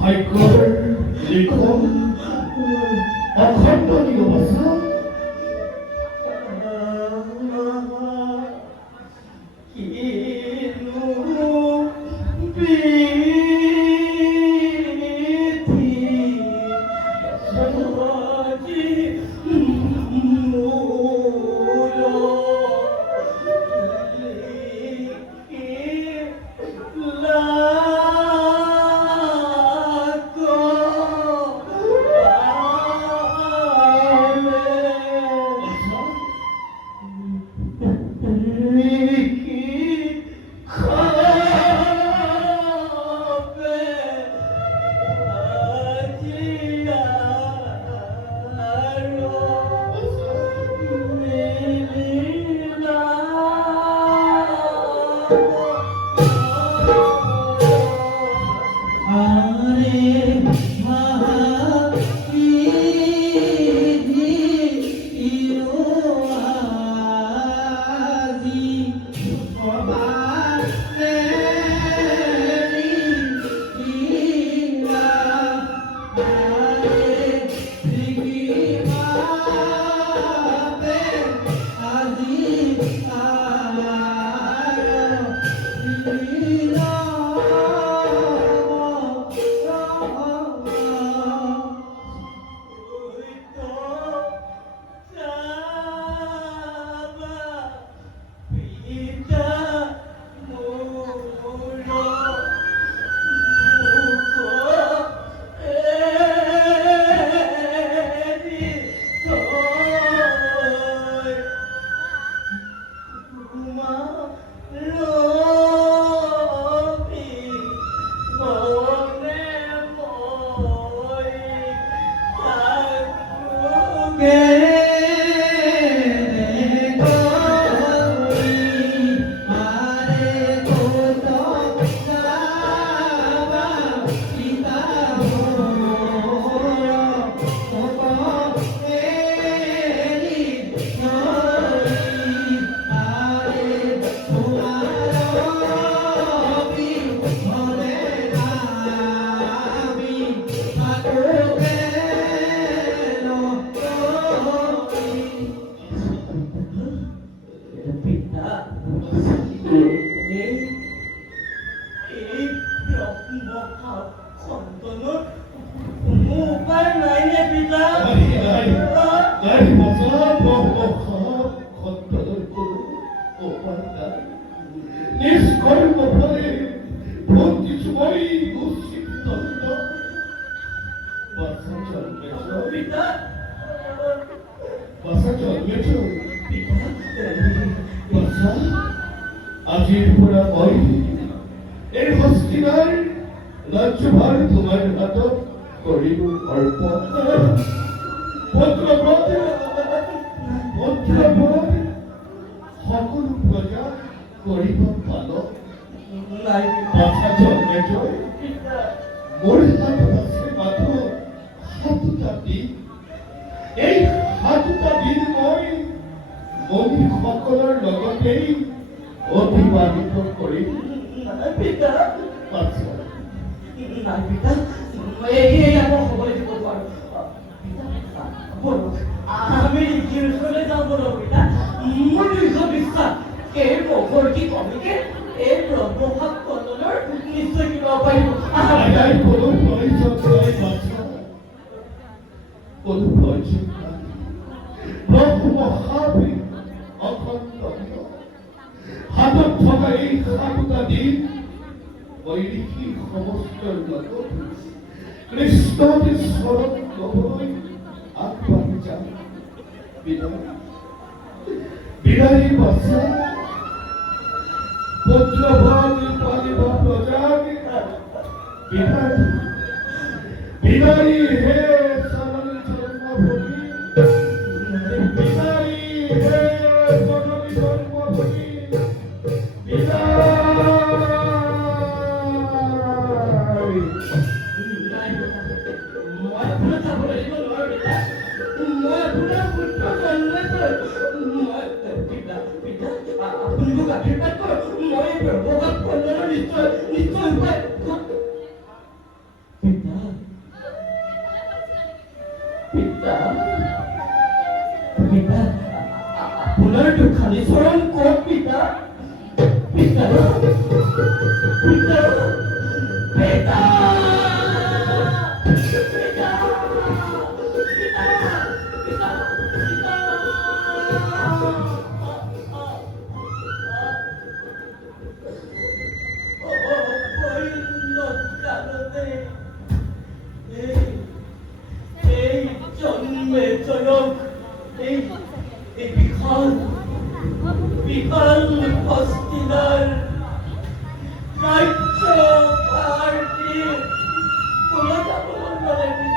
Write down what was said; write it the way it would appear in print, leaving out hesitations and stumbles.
ভাগ্যৰ লিখন অখণ্ডনীয় ভাষা আজিৰ পৰা মই এই হস্তিনাৰ ৰাজ্যভাৰ তোমাৰ হাতত কৰিব অৰ্পণ। পুত্ৰপদ সকলো প্ৰজা কৰিব পালক। বাছা জন্মে জয় মোৰ হাতত আছে মাথো সাতোটা দিন। এই সাতোটা দিন মই মন্ত্ৰীসকলৰ লগতেই অতিবাহিত কৰিম। পিতা নাই পিতা, এই আমাৰ সময় দিব পাৰো। আমি তীৰ্থলৈ যাওঁ বলো পিতা। মোৰ দৃঢ় বিশ্বাস এই মহৰ্ষি কবিকে এই ব্ৰহ্মভাৱ কন্দনৰ নিশ্চয় কিবা পাৰিব। কোনো প্ৰয়োজন নাই বাচ্ছা, কোনো প্ৰয়োজন নাই। ব্ৰহ্মভাৱে অখণ্ডনীয় হাতত থকা এই সাতোটা দিন বৈদিকী সমস্তৰ লগত কৃষ্ণকে স্মৰণ ল'বলৈ আগবাঢ়ি যাম। বিদায়ী বাচ্চা পুত্ৰভাৱ পালিব প্ৰজাক বিদায়ী হে চৰণ জন্মভূমি আপোনাৰ পুত্ৰ জন্মেছে পিতা পিতা আপুনি মোক আশীৰ্বাদ কৰক মই ব্ৰহ্মভাগ কল্যাণৰ নিশ্চয় নিশ্চয় উপায় পিতা পিতা পিতা আপোনাৰ দুখানি চৰণ কওক পিতা পিতা পিতা পিতা বিশাল হস্তিনাৰ ৰাজ্য পাহাড়টি কোলা যাবনেৰ